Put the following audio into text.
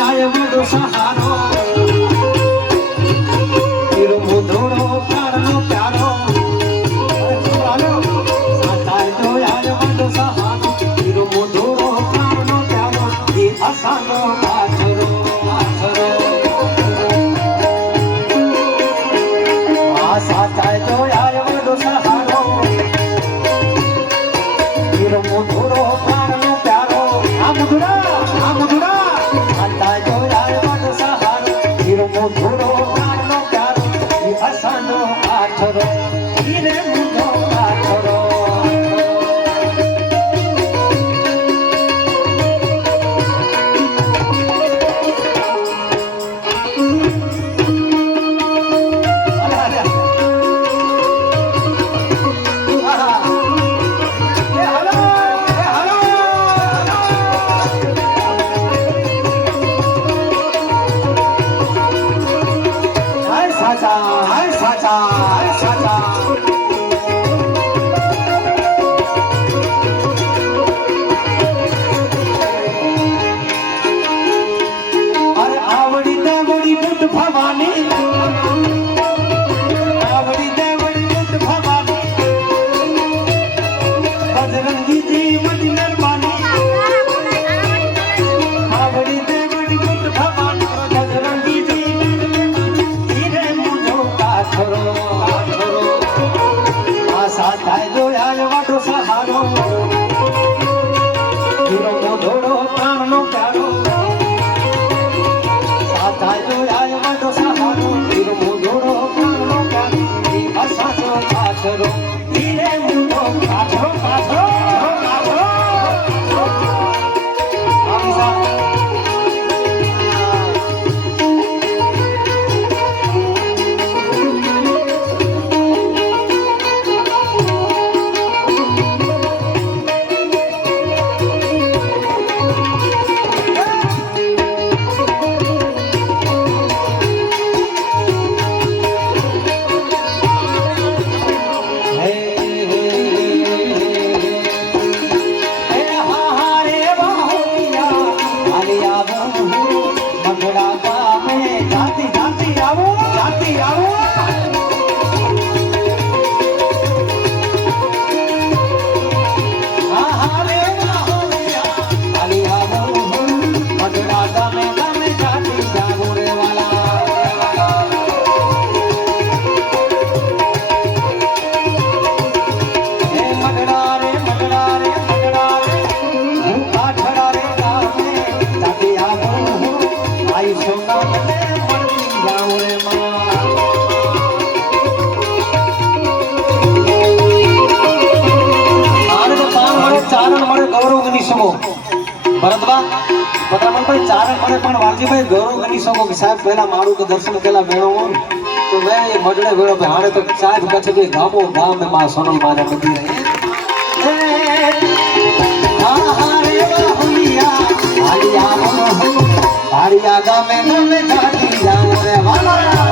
આય બધો સહારો તીરો મોઢોડો પ્રાણનો પ્યારો સાચા જો આય બધો સહારો તીરો મોઢોડો પ્રાણનો પ્યારો એ અસાનો પાછરો આ સાચા જો આય બધો સહારો તીરો મોઢોડો પ્રાણનો પ્યારો આ મુદડા મોઢોડો પ્રાણનો પ્યારો એ અસાનો પાછરો હીરે મુઢો પાછરો ભરતભાઈ ચારણ મળે પણ વાલજીભાઈ ગૌરવ ગણી શકો કે સાહેબ પહેલા મારું કે દર્શન પેલા મેળો તો મેં એ મજડે વેળો ભાઈ હારે તો સાહેબ કચ્છ કે ગામો ગામ માં સોનલ મારે બધી રહી હારિયા ગામે ગામે જાતી જાઉં રે વાલા